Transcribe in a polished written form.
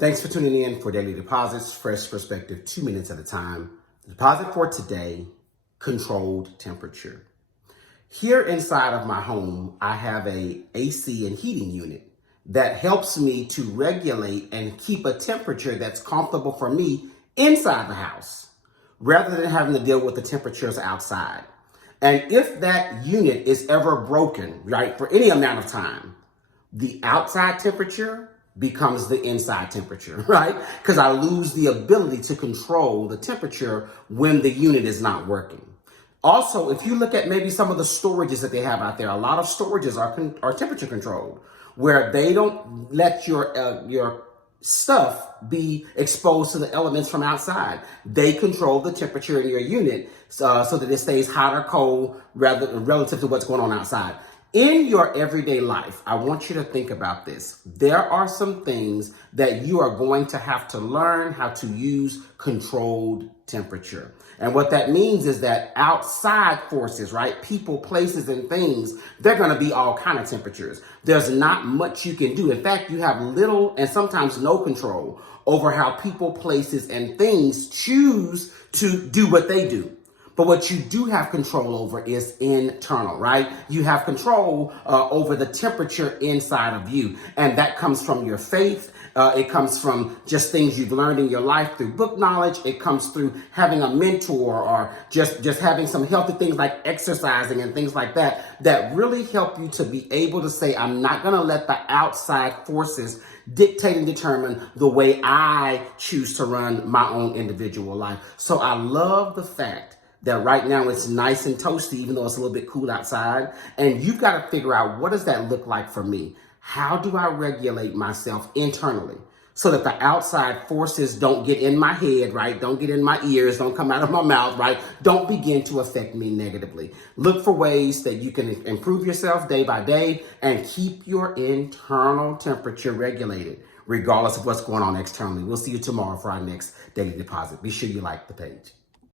Thanks for tuning in for Daily Deposits, fresh perspective, 2 minutes at a time. The deposit for today, controlled temperature. Here inside of my home, I have a AC and heating unit that helps me to regulate and keep a temperature that's comfortable for me inside the house, rather than having to deal with the temperatures outside. And if that unit is ever broken, right, for any amount of time, the outside temperature becomes the inside temperature, right? Because I lose the ability to control the temperature when the unit is not working. Also, if you look at maybe some of the storages that they have out there, a lot of storages are temperature controlled, where they don't let your stuff be exposed to the elements from outside. They control the temperature in your unit so that it stays hot or cold relative to what's going on outside. In your everyday life, I want you to think about this. There are some things that you are going to have to learn how to use controlled temperature. And what that means is that outside forces, right? People, places, and things, they're going to be all kind of temperatures. There's not much you can do. In fact, you have little and sometimes no control over how people, places, and things choose to do what they do. But what you do have control over is internal, right? You have control over the temperature inside of you. And that comes from your faith. It comes from just things you've learned in your life through book knowledge. It comes through having a mentor or just having some healthy things like exercising and things like that, that really help you to be able to say, I'm not going to let the outside forces dictate and determine the way I choose to run my own individual life. So I love the fact that right now it's nice and toasty, even though it's a little bit cool outside. And you've got to figure out, what does that look like for me? How do I regulate myself internally so that the outside forces don't get in my head, right? Don't get in my ears, don't come out of my mouth, right? Don't begin to affect me negatively. Look for ways that you can improve yourself day by day and keep your internal temperature regulated, regardless of what's going on externally. We'll see you tomorrow for our next Daily Deposit. Be sure you like the page.